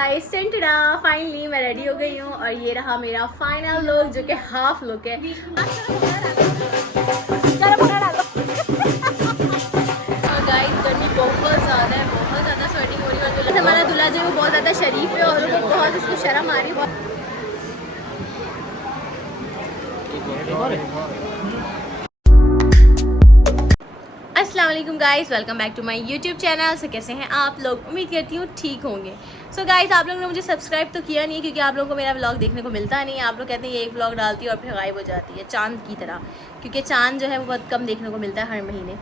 Finally मैं ready हो गई हूँ और ये रहा मेरा फाइनल लुक जो कि हाफ लुक है। गाइस गर्मी बहुत ज़्यादा है, बहुत ज़्यादा स्वेटिंग हो रही है और हमारा दूल्हा जो है वो बहुत ज़्यादा शरीफ है और वो बहुत इसको शर्म आ रही है। अस्सलाम वालेकुम guys, welcome back to my YouTube channel. से कैसे हैं आप लोग? उम्मीद करती हूँ ठीक होंगे। सो गाइस, आप लोगों ने मुझे सब्सक्राइब तो किया नहीं क्योंकि आप लोगों को मेरा व्लॉग देखने को मिलता नहीं है। आप लोग कहते हैं ये एक व्लॉग डालती है और फिर गायब हो जाती है चांद की तरह, क्योंकि चांद जो है वो बहुत कम देखने को मिलता है हर महीने।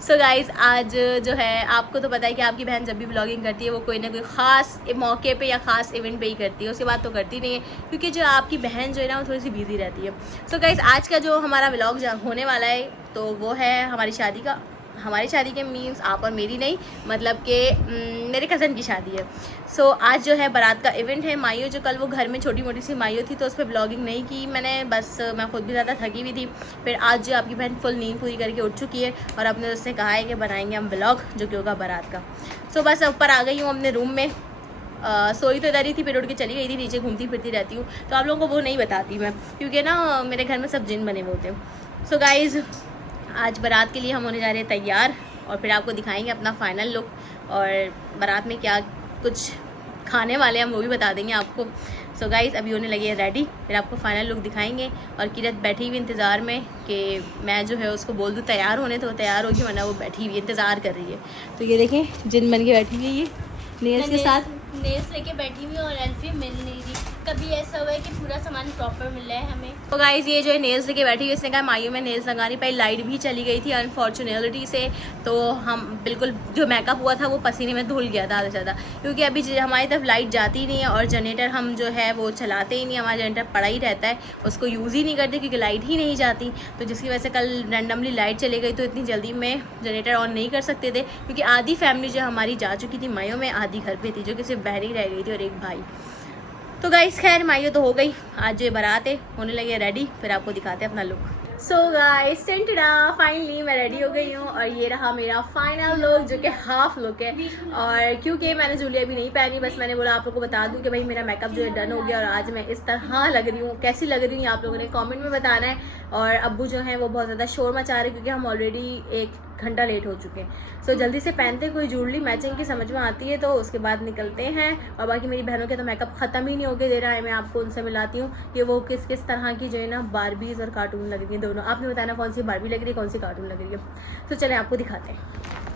सो गाइस, आज जो है आपको तो पता है कि आपकी बहन जब भी व्लॉगिंग करती है वो कोई ना कोई ख़ास मौके पे या ख़ास इवेंट पे ही करती है, उसके बाद तो करती नहीं है क्योंकि जो आपकी बहन जो है ना वो थोड़ी सी बिजी रहती है। सो गाइस, आज का जो हमारा व्लॉग होने वाला है तो वो है हमारी शादी का। हमारी शादी के मीन्स आप और मेरी नहीं, मतलब कि मेरे कज़न की शादी है। सो आज जो है बारात का इवेंट है। माइयो जो कल वो घर में छोटी मोटी सी माइयो थी तो उस पर ब्लॉगिंग नहीं की मैंने, बस मैं खुद भी ज़्यादा थकी हुई थी। फिर आज जो आपकी बहन फुल नींद पूरी करके उठ चुकी है और अपने उससे कहा है कि बनाएंगे हम ब्लॉग जो कि होगा बारात का। सो बस ऊपर आ गई हूँ अपने रूम में। सोई तो इधर ही थी, फिर उठ के चली गई थी, नीचे घूमती फिरती रहती हूँ तो आप लोगों को वो नहीं बताती मैं, क्योंकि ना मेरे घर में सब जिन बने हुए होते हैं। सो गाइज़, आज बारात के लिए हम होने जा रहे हैं तैयार और फिर आपको दिखाएंगे अपना फाइनल लुक और बारात में क्या कुछ खाने वाले हैं हम वो भी बता देंगे आपको। सो गाइज़, अभी होने लगे हैं रेडी, फिर आपको फाइनल लुक दिखाएंगे। और किरत बैठी हुई इंतज़ार में कि मैं जो है उसको बोल दूँ तैयार होने, तो तैयार होगी, वरना वो बैठी हुई इंतज़ार कर रही है। तो ये देखें जिन बन के बैठी हुई है, ये नेल्स के साथ नेल्स लेके बैठी हुई और एल्फी मिल नहीं रही। कभी ऐसा हुआ है कि पूरा सामान प्रॉपर मिल रहा है हमें। तो गाइस, ये जो है नेल्स लेके बैठी हुई, इसने कहा मायू में नेल्स लगा नहीं पाई, लाइट भी चली गई थी अनफॉर्चुनेटली से, तो हम बिल्कुल जो मेकअप हुआ था वो पसीने में धुल गया था आधा ज़्यादा, क्योंकि अभी हमारी तरफ लाइट जाती नहीं है और जनरेटर हम जो है वो चलाते ही नहीं, हमारा जनरेटर पड़ा ही रहता है, उसको यूज़ ही नहीं करते क्योंकि लाइट ही नहीं जाती। तो जिसकी वजह से कल रैंडमली लाइट चली गई तो इतनी जल्दी में जनरेटर ऑन नहीं कर सकते थे, क्योंकि आधी फैमिली जो हमारी जा चुकी थी मायू में, आधी घर पर थी, जो कि सिर्फ बहन ही रह गई थी और एक भाई। तो गाइस खैर माइयो तो हो गई, आज जो बारात है होने लगे रेडी, फिर आपको दिखाते हैं अपना लुक। सो गाइस, फाइनली मैं रेडी हो गई हूँ और ये रहा मेरा फाइनल लुक जो कि हाफ लुक है। और क्योंकि मैंने जूलिया भी नहीं पहनी, बस मैंने बोला आप लोगों को बता दूँ कि भाई मेरा मेकअप जो है डन हो गया और आज मैं इस तरह लग रही हूँ। कैसी लग रही हूँ आप लोगों ने कमेंट में बताना है। और अब्बू जो हैं वो बहुत ज़्यादा शोर मचा रहे हैं क्योंकि हम ऑलरेडी 1 घंटा लेट हो चुके हैं। सो जल्दी से पहनते, कोई ज्वेलरी मैचिंग की समझ में आती है तो उसके बाद निकलते हैं। और बाकी मेरी बहनों के तो मेकअप ख़त्म ही नहीं होके दे रहा है। मैं आपको उनसे मिलाती हूँ कि वो किस किस तरह की जो है ना बारबीज और कार्टून लग रही है दोनों। आपने बताना कौन सी बारबी लग रही है, कौन सी कार्टून लग रही है। तो चलें आपको दिखाते हैं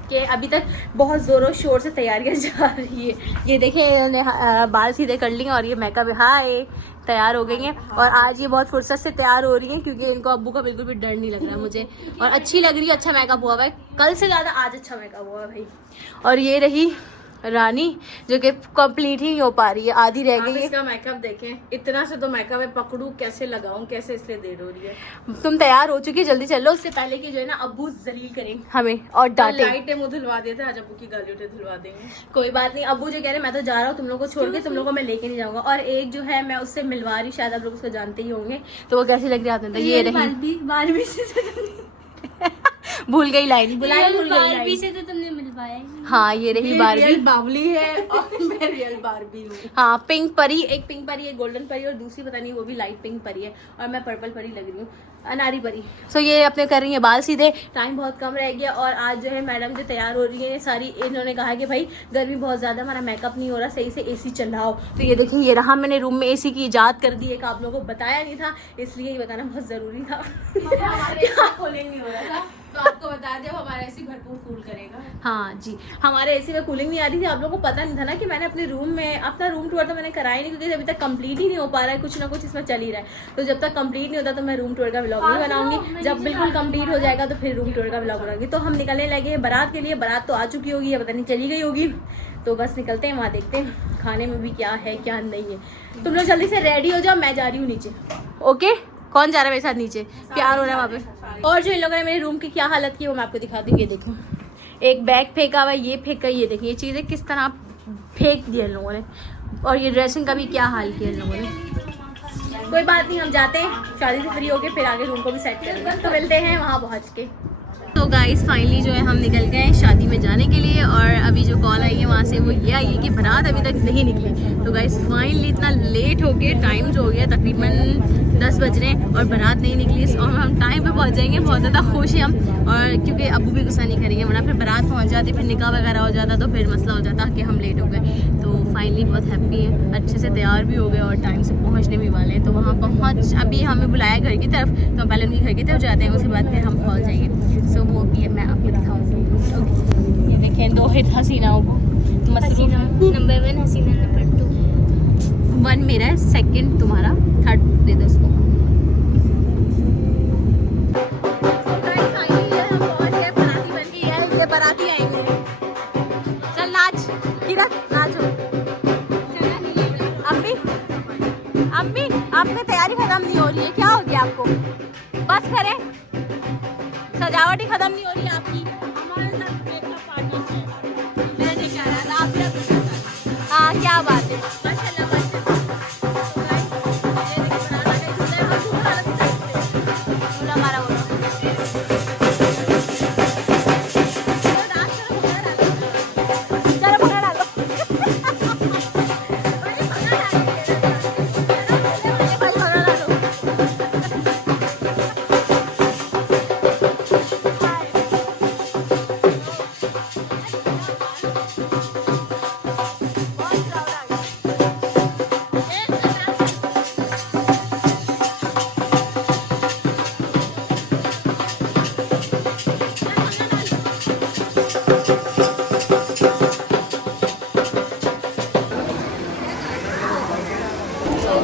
कि अभी तक बहुत ज़ोरों शोर से तैयारियाँ जा रही है। ये देखें इन्होंने बाल सीधे कर लिए और ये मेकअप हाय तैयार हो गई हैं। और आज ये बहुत फुर्सत से तैयार हो रही हैं क्योंकि इनको अब्बू का बिल्कुल भी डर नहीं लग रहा है मुझे, और अच्छी लग रही है, अच्छा मेकअप हुआ है, कल से ज़्यादा आज अच्छा मेकअप हुआ है भाई। और ये रही रानी जो कि कंप्लीट ही नहीं हो पा रही है, आधी रह गई है। इसका मेकअप देखें, इतना से तो मेकअप है, पकड़ू कैसे लगाऊं, कैसे इसलिए देर हो रही है। तुम तैयार हो चुकी है, जल्दी चलो, उससे पहले कि जो है ना अब्बू जलील करें हमें और डांटे। लाइटें मुंह धुलवा देते, आज अब्बू की गाली उठे धुलवा देंगे। कोई बात नहीं, अब्बू जो कह रहे मैं तो जा रहा हूँ तुम लोगों को छोड़ के, तुम लोगों को मैं लेके नहीं जाऊंगा। और एक जो है मैं उससे मिलवा रही, शायद आप लोग उसको जानते ही होंगे, तो वो कैसी लग रही है आपने? ये रही बारबी से भूल गई लाइन, बारबी से तो तुमने मिलवाया। हाँ ये रही बारबी, बावली है और मैं रियल बारबी हूँ। हाँ पिंक परी, एक पिंक परी, एक गोल्डन परी और दूसरी पता नहीं वो भी लाइट पिंक परी है, और मैं पर्पल परी लग रही हूँ, अनारी परी। सो ये अपने कर रही है बाल सीधे, टाइम बहुत कम रह गया। और आज जो है मैडम जो तैयार हो रही है सारी, इन्होंने कहा कि भाई गर्मी बहुत ज़्यादा, हमारा मेकअप नहीं हो रहा सही से, एसी चलाओ। तो ये देखिए ये रहा, मैंने रूम में एसी की इजाद कर दी, एक आप लोगों को बताया नहीं था, इसलिए ये बताना बहुत ज़रूरी था। कूलिंग नहीं हो रहा था तो आपको बता दें हमारा एसी भरपूर कूल करेगा। हाँ जी, हमारे एसी में कूलिंग नहीं आ रही थी, आप लोगों को पता नहीं था ना कि मैंने अपने रूम में, अपना रूम टूर तो मैंने कराया नहीं क्योंकि अभी तक कंप्लीट ही नहीं हो पा रहा है, कुछ ना कुछ इसमें चल ही रहा है। तो जब तक कंप्लीट नहीं होता तो मैं रूम टूर का व्लॉग नहीं बनाऊंगी, जब बिल्कुल कंप्लीट हो जाएगा तो फिर रूम टूर का व्लॉग बनाऊंगी। तो हम निकलने लगे हैं बारात के लिए, बारात तो आ चुकी होगी या पता नहीं चली गई होगी, तो बस निकलते हैं, वहाँ देखते हैं खाने में भी क्या है क्या नहीं है। तुम लोग जल्दी से रेडी हो जाओ, मैं जा रही हूँ नीचे। ओके, कौन जा रहा है मेरे साथ नीचे? प्यार हो रहा है वहाँ पे। और जो इन लोगों ने मेरे रूम की क्या हालत की वो मैं आपको दिखा दूँ। ये देखो एक बैग फेंका हुआ है, ये फेंका, ये देखिए ये चीज़ें किस तरह फेंक दी इन लोगों ने, और ये ड्रेसिंग का भी क्या हाल किया इन लोगों ने। कोई बात नहीं, हम जाते हैं शादी से फ्री होके फिर आगे रूम को भी सेट करेंगे, तो मिलते हैं वहाँ पहुँच के। तो सो गाइस फाइनली जो है हम निकल गए शादी में जाने के लिए, और अभी जो कॉल आई है वहाँ से वो ये आई है कि बारात अभी तक नहीं निकली। तो गाइस फाइनली इतना लेट हो गया, टाइम जो हो गया तकरीबन 10 बज रहे हैं और बारात नहीं निकली, और हम टाइम पे पहुँच जाएंगे। बहुत ज़्यादा खुश हैं हम, और क्योंकि अबू भी गुस्सा नहीं करेंगे, वरना फिर बारात पहुँच जाती, फिर निकाह वगैरह हो जाता तो फिर मसला हो जाता कि हम लेट हो गए। तो फाइनली बहुत हैप्पी है, अच्छे से तैयार भी हो गए और टाइम से पहुँचने भी वाले हैं। तो वहाँ पहुँच अभी हमें बुलाया घर की तरफ, तो पहले उनके घर की तरफ जाते हैं, उसके बाद फिर हम पहुँच जाएंगे। सो वो भी है, मैं आपको दिखाऊंगी। ओके, ये देखें दो हसीनाओं को, नंबर 1 हसीना, नंबर 2 1 मेरा है, 2 तुम्हारा, 3 दे दो उसको। बाराती आएंगे, चल नाच किरा नाचो। अम्मी अम्मी आपने तैयारी खत्म नहीं हो रही है, क्या हो गया आपको? बस करें, सजावट ही खत्म नहीं हो रही है आपकी। हमारे साथ मेकअप आर्टिस्ट है। मैंने क्या रहा आप भी, हाँ क्या बात है, माशाल्लाह माशाल्लाह।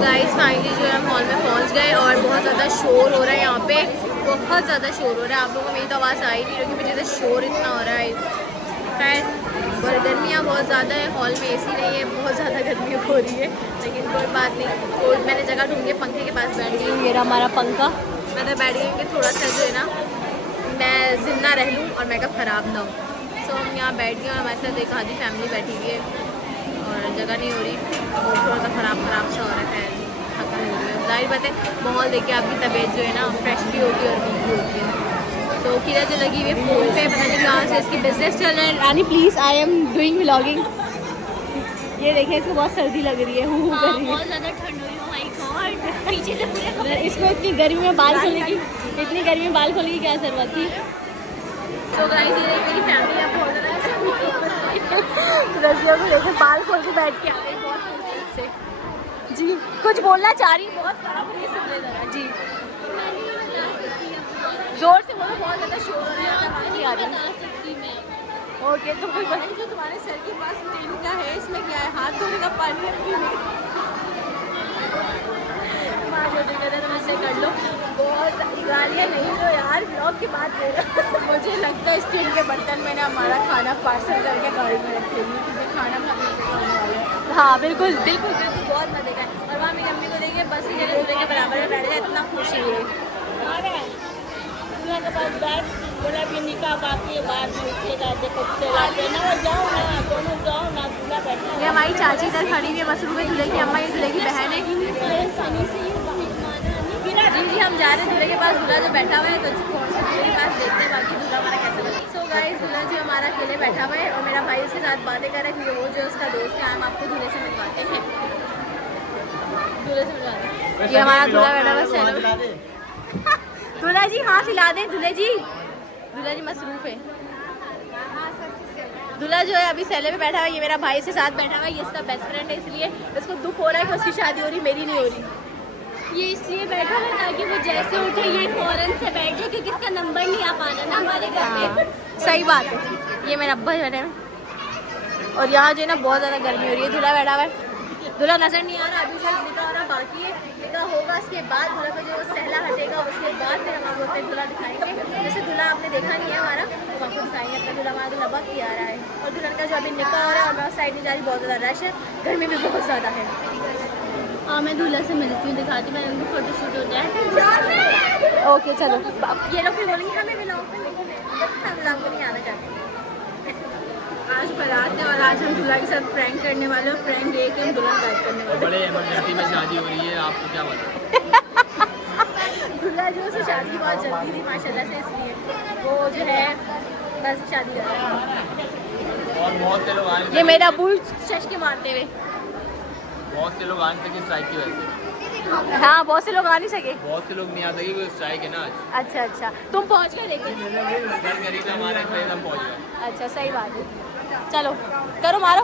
गाइस फाइनली जो है हम हॉल में पहुंच गए, और बहुत ज़्यादा शोर हो रहा है यहाँ पे, बहुत ज़्यादा शोर हो रहा है। आप लोगों को मेरी तो आवाज़ आ ही नहीं रही, पीछे से शोर इतना हो रहा है। खैर और गर्मियाँ बहुत ज़्यादा है, हॉल में एसी नहीं है, बहुत ज़्यादा गर्मी हो रही है, लेकिन कोई बात नहीं। और मैंने जगह ढूंढी, पंखे के पास बैठ गई हूँ, ये रहा हमारा पंखा। मैं तो बैठ गई हूँ कि थोड़ा सा जो है ना मैं जिंदा रह लूँ और मेकअप ख़राब ना हो। सो हम यहाँ बैठ गए, और हमारे साथ एक आधी फैमिली बैठी हुई है, और जगह नहीं हो रही, और थोड़ा सा ख़राब सा हो रहा है, थका नहीं हो रही है। जाहिर बात है माहौल देख के आपकी तबीयत जो है ना फ्रेश भी होगी और वीक भी होती है। तो किधर जो लगी हुई फ़ोन पे, पता नहीं कहाँ से इसकी बिजनेस चल रहा है। Rani please, I am doing vlogging. ये देखिए इसको बहुत सर्दी लग रही है, हूँ कर रही है, बहुत ज़्यादा ठंड हुई। ओह माय गॉड, पीछे से पूरे इसको इतनी गर्मी में बाल खोलने की, इतनी गर्मी में बाल खोलने की क्या ज़रूरत थी। तो गाइस ये मेरी फैमिली अब बहुत ज़्यादा रजिया को लेकर बाल खोल के बैठ के आ गई बहुत खुशी से। जी कुछ बोलना चाह रही, बहुत ज़रा जी जोर से बोलो, बहुत ज़्यादा शोर हो रहा है, नहीं आ रही। ओके तो कोई बात, जो तुम्हारे सर के पास टेन का है इसमें क्या है, हाथ धोने का पानी है कि नहीं? माँ जो दिक्कत है तुम इससे कर लो, बहुत गालियाँ नहीं लो यार, ब्लॉग की बात दे रहा। मुझे लगता है स्टील के बर्तन में ना हमारा खाना पार्सल करके गाड़ी में रखेंगे, क्योंकि खाना खाने से खाने वाले हैं। हाँ बिल्कुल बिल्कुल बिल्कुल, बहुत मजे का है। और वहाँ मेरी अम्मी को देखिए बस की जगह दूल्हे के बराबर में बैठ जाए, इतना खुशी है। के पास बैठ बोला भी निकाह बाकी है, बाद में उठेगा, देखो चलाते ना जाओ ना, दोनों जाओ ना, दूल्हा बैठा। ये हमारी चाची इधर खड़ी हुई है, मसरूफ है दूल्हे की अम्मा, ये दूल्हे की बहन है। जी जी हम जा रहे हैं दूल्हे के पास, दूल्हा जो बैठा हुआ है, तो दूल्हे के पास देखते हैं बाकी दूल्हा हमारा कैसा लगा। सो गाइस दूल्हा जो हमारा अकेले बैठा हुआ है, और मेरा भाई उसके साथ बातें कर रहा है, क्योंकि वो जो उसका दोस्त है, हम आपको दूल्हे से मिलवाते हैं, दूल्हे से मिलवाते हैं। ये हमारा दूल्हा बैठा हुआ है, दूल्हा जी हाथ हिला दें, दूल्हे जी, दूल्हा जी मसरूफ है। दूल्हा जो है अभी सैले में बैठा हुआ है, ये मेरा भाई इसके साथ बैठा हुआ है, ये इसका बेस्ट फ्रेंड है, इसलिए इसको दुख हो रहा है कि उसकी शादी हो रही, मेरी नहीं हो रही। ये इसलिए बैठा है ताकि वो जैसे उठे ये फौरन से बैठे, क्योंकि इसका नंबर नहीं आ पा रहा ना हमारे घर पे। सही बात है, ये मेरा अब्बा बैठे हैं, और यहाँ जो है ना बहुत ज़्यादा गर्मी हो रही है। दूल्हा बैठा हुआ है, दूल्हा नजर नहीं आ रहा, अभी जो निकाह हो रहा बाकी है, निकाह होगा उसके बाद दूल्हा का जो सहला हटेगा, उसके बाद फिर हम आपको अपने दूल्हा दिखाएंगे। जैसे दूल्हा आपने देखा नहीं है हमारा, तो आपको दिखाएंगे अपना दूल्हा। हमारा दूल्हा बहुत आ रहा है, और दुल्हन का जो अभी निकाह हो रहा है, और मैं साइड में जा रही, बहुत ज़्यादा रश है, गर्मी भी बहुत ज़्यादा है। हाँ मैं दूल्हा से मिलती हूँ, दिखाती, मैं उनको फोटोशूट हो जाए। ओके चलो, ये लोग भी बोलेंगे हमें मिलाओ, हम लोग को नहीं आना चाहते। आज बारात है, और आज हम दूल्हा के साथ प्रैंक करने वाले हैं। प्रैंक ये कि हम दुल्हन गायब करने वाले हैं। बड़े इमरजेंसी में शादी हो रही है, आपको क्या पता? दूल्हा जो उसकी शादी बहुत जल्दी थी माशाल्लाह से, इसलिए वो जो है बस शादी कर रहा है। और बहुत से लोग आने ये मेरा बुल शश के मारते हुए। बहुत से लोग आने सके स्ट्राइक की वजह से। हाँ बहुत से लोग आ नहीं सके। बहुत से लोग नहीं आ सके, स्ट्राइक है ना आज। अच्छा अच्छा, तुम पहुँच गए लेकिन? घर करीब हमारे इसलिए हम पहुँच गए। अच्छा सही बात है। चलो करो मारो।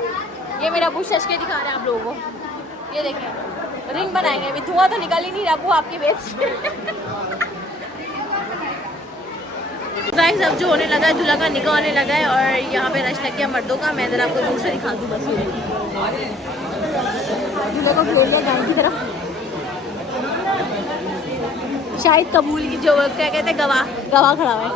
ये मेरा बुल शश के दिखा रहे हैं आप लोगों को, ये देखें रिंग बनाएंगे। अभी धुआं तो निकल ही नहीं रहा वो आपके बेस से। गाइस अब जो होने लगा है, दूल्हा का निकाह होने लगा है और यहाँ पे रश लग गया मर्दों का। मैं जरा आपको दूर से दिखा दूँ बस। दूल्हे को खेल लिया गाँव की तरफ। शायद कबूल की जो क्या कहते हैं गवाह खड़ा हुआ है।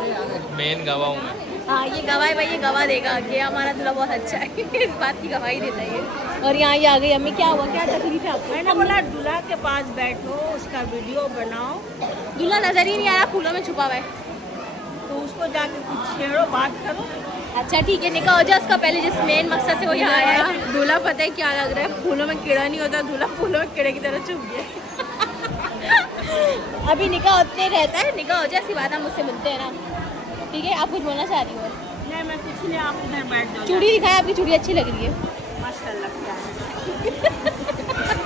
मेन गवाह हूँ मैं। हाँ ये गवाह है भाई, ये गवाह देगा कि हमारा दूल्हा बहुत अच्छा है। इस बात की गवाही देता है ये। और यहाँ ये आ गई अम्मी। क्या हुआ, क्या तकलीफ है आपको? मैंने बोला दूल्हा के पास बैठो, उसका वीडियो बनाओ, दूल्हा नजर ही नहीं आया, फूलों में छुपा हुआ है। तो उसको जाके कुछ छेड़ो, बात करो। अच्छा ठीक है, निकाह हो जाए उसका पहले जिस मेन मकसद से वो यहाँ आया है। दूल्हा पता है क्या लग रहा है, फूलों में कीड़ा नहीं होता, दूल्हा फूलों में कीड़े की तरह छुप गया। अभी निकाह होते रहता है, निकाह हो जाए ऐसी बात हम मुझसे मिलते हैं ना। ठीक है, आप कुछ बोलना चाह रही हो? नहीं मैं कुछ नहीं, आप उधर बैठ जाओ। चूड़ी दिखाए, आपकी चूड़ी अच्छी लग रही है माशाल्लाह। क्या है?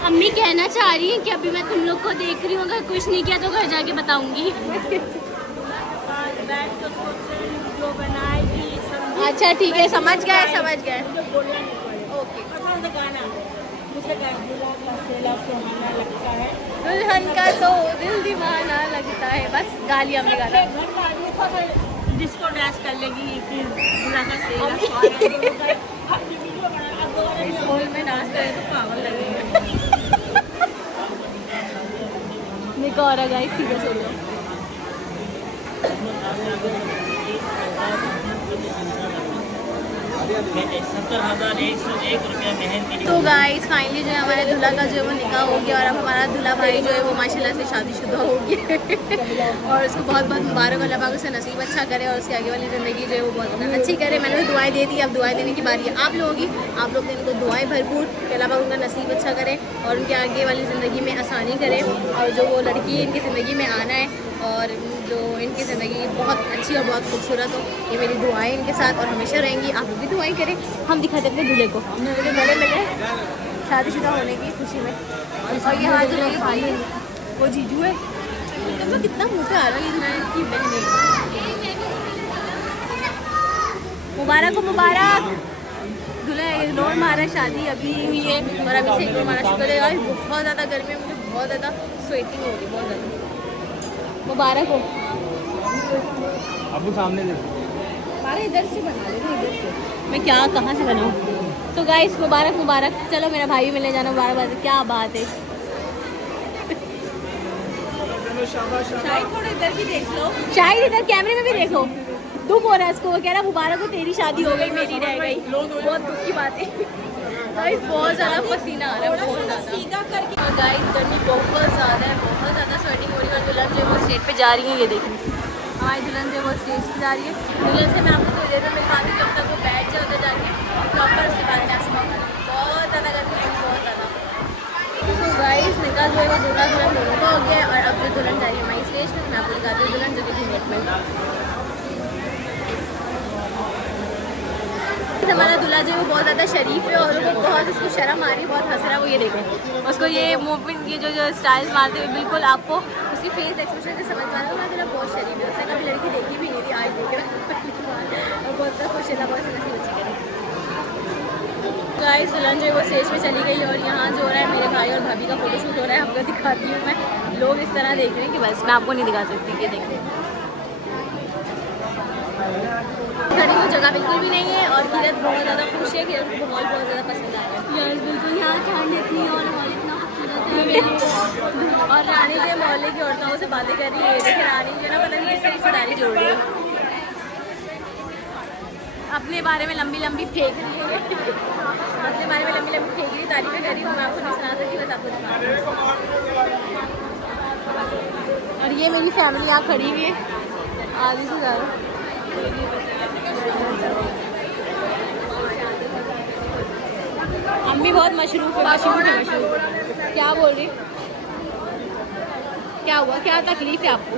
अम्मी कहना चाह रही है कि अभी मैं तुम लोग को देख रही हूँ, अगर कुछ नहीं किया तो घर जाके बताऊंगी। बैठ के वीडियो बनाएगी। अच्छा ठीक है, समझ गए समझ गए। मुझे बोलना नहीं पड़ेगा। ओके। पसंद गाना मुझे दूल्हा का सेला सुहाना लगता है। दुल्हन का तो दिल दीवाना लगता है, बस गाली हमने गाना। घर में आदमी को डिस्को डांस कर लेगी, फिर दूल्हा का सेला इस हॉल में नाच करे तो पागल लगेगा। निकाह हो रहा गाइस, सीधे सो जाओ। तो गाइस फाइनली जो है हमारे दूल्हा का जो है वो निकाह हो गया और अब हमारा दूल्हा भाई जो है वो माशाल्लाह से शादीशुदा हो गया। और उसको बहुत बहुत मुबारक, अल्लाह पाक उसे नसीब अच्छा करे और उसकी आगे वाली ज़िंदगी जो है वो बहुत अच्छी करे। मैंने तो दुआएं दे दी, अब दुआएं देने की बारी है आप लोगों की। आप लोग इनको दुआएं भरपूर कि अल्लाह पाक उनका नसीब अच्छा करे और उनकी आगे वाली ज़िंदगी में आसानी करे। और जो वो लड़की इनकी ज़िंदगी में आना है और जो इनकी ज़िंदगी बहुत अच्छी और बहुत खूबसूरत हो, ये मेरी दुआएं इनके साथ और हमेशा रहेंगी। आप लोग भी दुआएं करें। हम दिखाते अपने दूल्हे को, मेरे गले मिले शादीशुदा होने की खुशी में। और ये हाथ दूल्हे के भाई है, वो जीजू है। तो कितना मुँह पे आ रहा है इनकी बहनें। मुबारक हो मुबारक। दूल्हा इग्नोर मारा, शादी अभी हुई है और अभी से इग्नोर मारा। शुक्र है यार, बहुत ज़्यादा गर्मी है, मुझे बहुत ज़्यादा स्वेटिंग हो रही, बहुत ज़्यादा। मुबारक हो। अबू सामने देखो। अरे इधर से बना लेते, इधर से मैं क्या कहाँ से बनाऊँ। तो गाइस मुबारक मुबारक। चलो मेरा भाई भी मिलने जाना, मुबारक। क्या बात है। शायद थोड़ा इधर भी देख लो, शायद इधर कैमरे में भी देख लो। दुख हो रहा है इसको, वो कह रहा मुबारक हो, तेरी शादी हो गई मेरी रह गई। बहुत दुख की बात है। गाइस बहुत ज़्यादा पसीना आ रहा है, बहुत ज़्यादा। और गाइस गर्मी बहुत ज़्यादा है, बहुत ज़्यादा स्वेटिंग हो रही है। और दुल्हन जो है वो स्टेज पे जा रही है, ये देखिए हमारी दुल्हन जो है वो स्टेज पे जा रही है। दुल्हन से मैं आपको थोड़ी देर में मिलवा दूँ, जब तक वो बैठ जाए उधर जाके प्रॉपर उसके बाद चश्मा कर। बहुत ज़्यादा गर्मी है, बहुत ज़्यादा। तो गाइस निकाह जो है वो दूल्हा दुल्हन दोनों का हो गया और अब जो दुल्हन जा रही है हमारी स्टेज पे, मैं आपको दिखाती हूँ दुल्हन जो कि घूंघट में। हमारा दूल्हा जो है वो बहुत ज़्यादा शरीफ है और वो बहुत उसको शर्म आ रही है, बहुत हंस रहा है। वो ये देखें उसको ये मूवमेंट, ये जो स्टाइल्स मारते हुए बिल्कुल आपको उसकी फेस एक्सप्रेशन से समझ पा रहा है। हमारा दूल्हा बहुत शरीफ है, उसने कभी लड़की देखी भी नहीं थी, आज देख रहा है और बहुत खुश है, बहुत नसीब अच्छी करें। गाइस दुल्हन जो है वो स्टेज पे चली गई और यहाँ जो हो रहा है मेरे भाई और भाभी का फोटोशूट हो रहा है। आपको दिखाती हूँ मैं, लोग इस तरह देख रहे हैं कि बस मैं आपको नहीं दिखा सकती। ये देखते खड़ी को जगह बिल्कुल भी नहीं है और किरत बहुत ज़्यादा खुश है, किरत को माहौल बहुत ज़्यादा पसंद आ रहा है। यार बिल्कुल यहाँ ठंड इतनी और माहौल इतना खूबसूरत है। और रानी जो मोहल्ले की औरतों से बातें कर रही है। देखिए रानी जो है ना, पता नहीं किस रिश्तेदारी जोड़ रही है, अपने बारे में लंबी लंबी फेंक रही है। अपने बारे में लंबी लंबी फेंक रही, तारीफें कर रही हूँ। मैं आपको नहीं सुना सकती, बस आपको दिखा रही हूँ। और ये मेरी फैमिली यहाँ खड़ी हुई है, आधी से ज़्यादा। अम्मी बहुत मशरूफ है, मशरूफ है, मशरूफ। क्या बोल रही? क्या हुआ, क्या तकलीफ है आपको?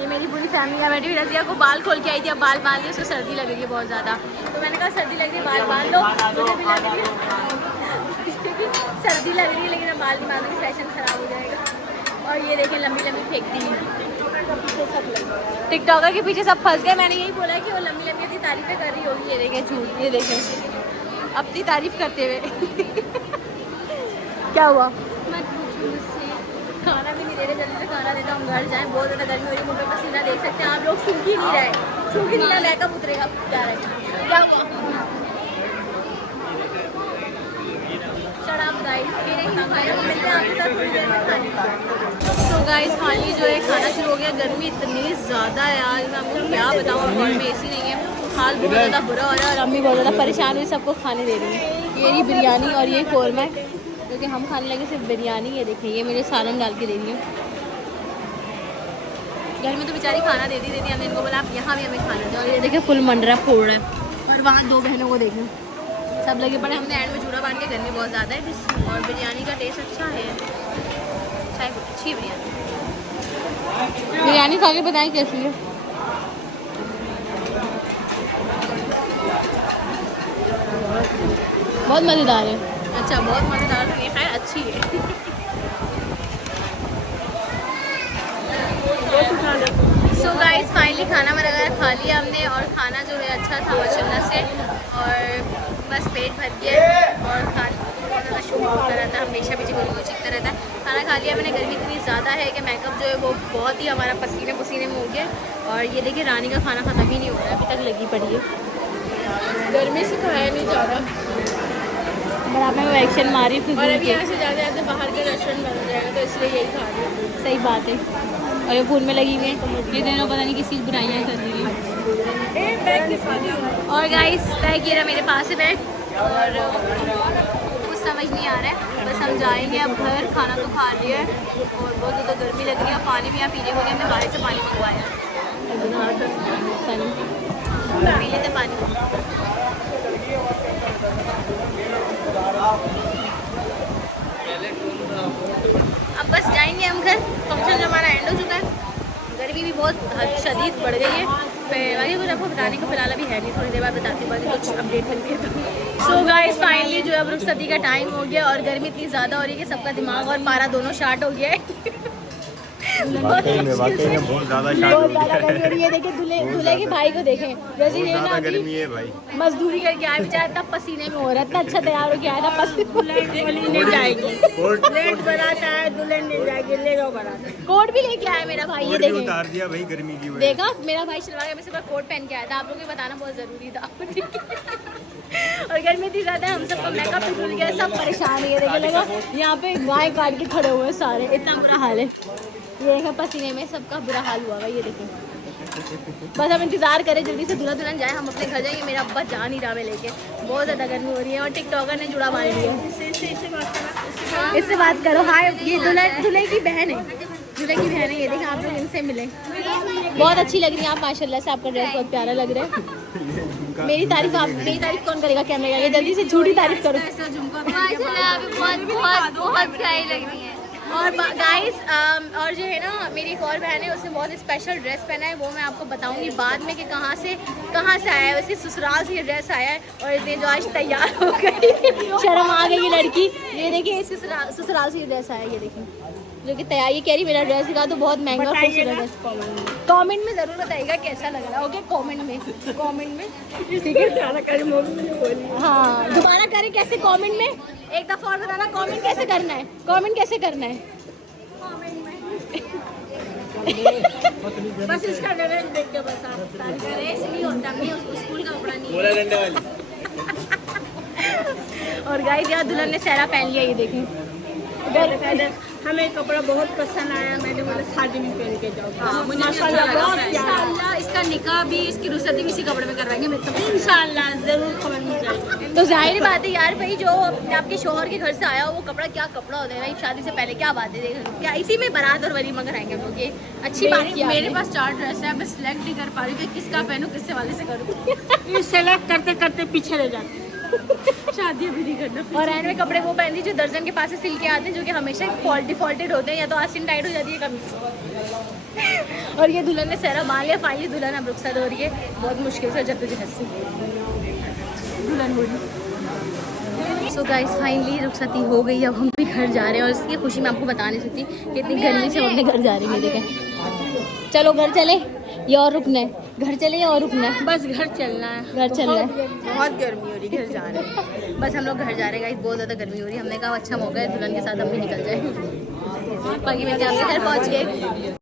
ये मेरी पूरी फैमिली यहाँ बैठी हुई। रज़िया को बाल खोल के आई थी, अब बाल बांध लिया, उसको सर्दी लग रही है बहुत ज़्यादा। तो मैंने कहा सर्दी लग रही है बाल बांध लो, मुझे भी लग रही है सर्दी लग रही है, लेकिन अब बाल नहीं बांधूंगी, फैशन ख़राब हो जाएगा। और ये देखें लंबी लंबी फेंकती हैं, टिकटॉकर के पीछे सब फंस गए। मैंने यही बोला कि वो लंबी लंबी अपनी तारीफें कर रही होगी। ये देखें झूठ, ये देखें अपनी तारीफ करते हुए क्या हुआ? खाना भी नहीं दे रहे, जल्दी से खाना देता हम घर जाएं, बहुत ज़्यादा गर्मी हो रही है, मुँह पे पसीना देख सकते हैं आप लोग, सूख ही नहीं रहे, सूख ही नहीं रहा, मेकअप उतरेगा क्या रहे क्या हुआ? शराब गाइस, फिर एक मिलते हैं आपके साथ थोड़ी देर में खाने। तो गाइस फाइनली जो है खाना शुरू हो गया। गर्मी इतनी ज़्यादा है यार, मैं आपको क्या बताऊँ, और घर में एसी नहीं है, हाल बहुत ज़्यादा बुरा हो रहा है और अम्मी बहुत ज़्यादा परेशान हुई सबको खाने दे रही है। ये रही बिरयानी और ये कौरमा है, क्योंकि हम खाने लगे सिर्फ बिरयानी। ये देखिए ये मेरे सालन डाल के दे रही है। घर में तो बेचारी खाना देती हमने इनको बोला आप यहाँ भी हमें खाना दो। और ये देखिए फुल मंडरा फोड़ रहा है, और वहाँ दो बहनों को देखें सब लगे पड़े। हमने एंड में चूड़ा बांध के, गर्मी बहुत ज़्यादा है और बिरयानी का टेस्ट अच्छा है, चाहे अच्छी बिरयानी खा के बताएं कैसी है। बहुत मज़ेदार है। अच्छा बहुत मज़ेदार तो ये है, अच्छी है। सो गाइस फाइनली खाना वगैरह खा लिया हमने, और खाना जो है अच्छा था माशाल्लाह से, और बस पेट भर गया और खाना बहुत ज़्यादा शौक होता रहता है, हमेशा भी चिकन चिकता रहता है। खाना खा लिया मैंने। गर्मी इतनी ज़्यादा है कि मेकअप जो है वो बहुत ही हमारा पसीने पसीने में हो गया। और ये देखिए रानी का खाना ख़त्म ही नहीं हो रहा है, अभी तक लगी पड़ी है, गर्मी से खाया नहीं जा रहा। बड़ा मैं वो एक्शन मारी फिर, और अभी यहाँ से जाते जाते बाहर के रेस्टोरेंट बन जाएगा, तो इसलिए यही खा रही हूँ। सही बात है। और ये फोन में लगी हुई है, ये दोनों पता नहीं किसी बुराइयाँ कर रही है। और गाइस बैग ये रहा मेरे पास है बैग, और कुछ समझ नहीं आ रहा है, बस हम जाएंगे अब घर। खाना तो खा लिया है और बहुत ज़्यादा गर्मी लग रही है। पानी भी यहाँ पीने हो गया, हमने बाहर से पानी मंगवाया, पी लेते पानी। अब बस जाएंगे हम घर, फंक्शन जो हमारा एंड हो चुका है। गर्मी भी बहुत शदीद बढ़ गई है, फिर आगे कुछ आपको बताने को फिलहाल अभी है नहीं, थोड़ी देर बाद बताती हूँ कुछ अपडेट मिलती है तो। सो गाइस फाइनली जो है अब रुखसती का टाइम हो गया, और गर्मी इतनी ज़्यादा हो रही है कि सबका दिमाग और पारा दोनों शार्ट हो गया है। वाकई में बहुत ज़्यादा शार्ट हो गया है। ये देखें दूल्हे के भाई को देखें, जैसे ये ना गर्मी है भाई, मजदूरी करके आया बेचारा, इतना पसीने में हो रहा है, इतना अच्छा तैयार होकर आया था। दुल्हन नहीं जाएगी, लेट बनाता है, दुल्हन नहीं जाएगी, ले लो बनाता। कोट भी लेके आया मेरा भाई, ये देखें उतार दिया भाई गर्मी की वजह। देखा मेरा भाई शलवार में से कोट पहन के आया था, आप लोगों को बताना बहुत ज़रूरी था। और गर्मी इतनी ज़्यादा है, हम सबका मेकअप भी भूल गया, सब परेशान है। ये देखिए लगा यहाँ पे गाय काट के खड़े हुए सारे, इतना बुरा हाल है। ये देखा पसीने में सबका बुरा हाल हुआ भाई। ये देखिए बस हम इंतज़ार करें जल्दी से दूल्हा दुल्हन जाए, हम अपने घर जाएंगे। मेरा अब्बा जा नहीं रहा मैं लेके, बहुत ज़्यादा गर्मी हो रही है। और टिकटॉकर ने जुड़ा बांध लिया। इससे बात करो। हाय, ये दूल्हे की बहन है, दूल्हे की बहन है। ये देखिए आप लोग इनसे मिले, बहुत अच्छी लग रही है आप माशाल्लाह से, आपका ड्रेस बहुत प्यारा लग रहा है। मेरी तारीफ कौन करेगा कैमरे का? जल्दी से झूठी तारीफ करो। बहुत प्यारी लग रही है। और गाइस और जो है ना मेरी एक और बहन है, उसने बहुत स्पेशल ड्रेस पहना है, वो मैं आपको बताऊंगी बाद में कि कहाँ से आया है। उसके ससुराल से ये ड्रेस आया है, और इसने जो आज तैयार हो गई, शर्म आ गई ये लड़की। ये देखिए इसके ससुराल से ये ड्रेस आया है, ये देखिए जो कि तैयार। ये कह रही मेरा ड्रेस दिखा तो बहुत महंगा खूबसूरत है। कमेंट में ज़रूर बताइएगा कैसा लग रहा है। ओके कमेंट में ठीक है। हाँ दोबारा करें कैसे? कमेंट में एक दफ़ा और बताना, कमेंट कैसे करना है? कमेंट में बस इसका ड्रेस देख के बता। ड्रेस नहीं होता, नहीं स्कूल का कपड़ा नहीं बोला डंडे वाली। और गाइस यहाँ दुल्हन ने सहरा पहन लिया, ये देखें। हमें कपड़ा बहुत पसंद आया, मैंने बोला शादी में पहन के जाओ। हाँ, मुझे माशाल्लाह बहुत प्यारा। इंशाल्लाह इसका निकाह भी, इसकी रुखसती भी इसी कपड़े में करवाएंगे। मैं तो इंशाल्लाह जरूर खबर मिल जाएगी। तो जाहिर बात है यार भाई, जो आपके शोहर के घर से आया हो वो कपड़ा क्या कपड़ा होता है भाई, शादी से पहले क्या बात है। क्या इसी में बारात और वलीमा कराएंगे हम लोग? ये अच्छी बात है। मेरे पास 4 ड्रेस है, मैं सिलेक्ट नहीं कर पा रही हूँ किसका पहनूं, किससे वाले से करूँ। ये सेलेक्ट करते करते पीछे रह जाते। शादी अभी नहीं करना। और एंड में कपड़े वो पहनती जो दर्जन के पास से सिल के आते हैं, जो कि हमेशा डिफॉल्टेड होते हैं, या तो आस्तीन टाइट हो जाती है कभी। और ये दुल्हन ने सहरा बांध लिया, फाइनली दुल्हन अब रुखसत हो रही है बहुत मुश्किल से, जद्दोजहद से दुल्हन बोली। सो गाइस फाइनली रुखसती हो गई, अब हम भी घर जा रहे हैं। और इसकी खुशी मैं आपको बता नहीं सकती कि इतनी गर्मी से हम अपने घर जा रहे हैं। देखें, चलो घर चले या और रुकना है? घर चले या और रुकना है? बस घर चलना है। घर चलना है। बहुत गर्मी हो रही है, घर जा रहे हैं। बस हम लोग घर जा रहे हैं गाइस, बहुत ज़्यादा गर्मी हो रही है। हमने कहा अच्छा मौका है दुल्हन के साथ हम भी निकल जाए। बाकी मैं आपके घर पहुँच गए।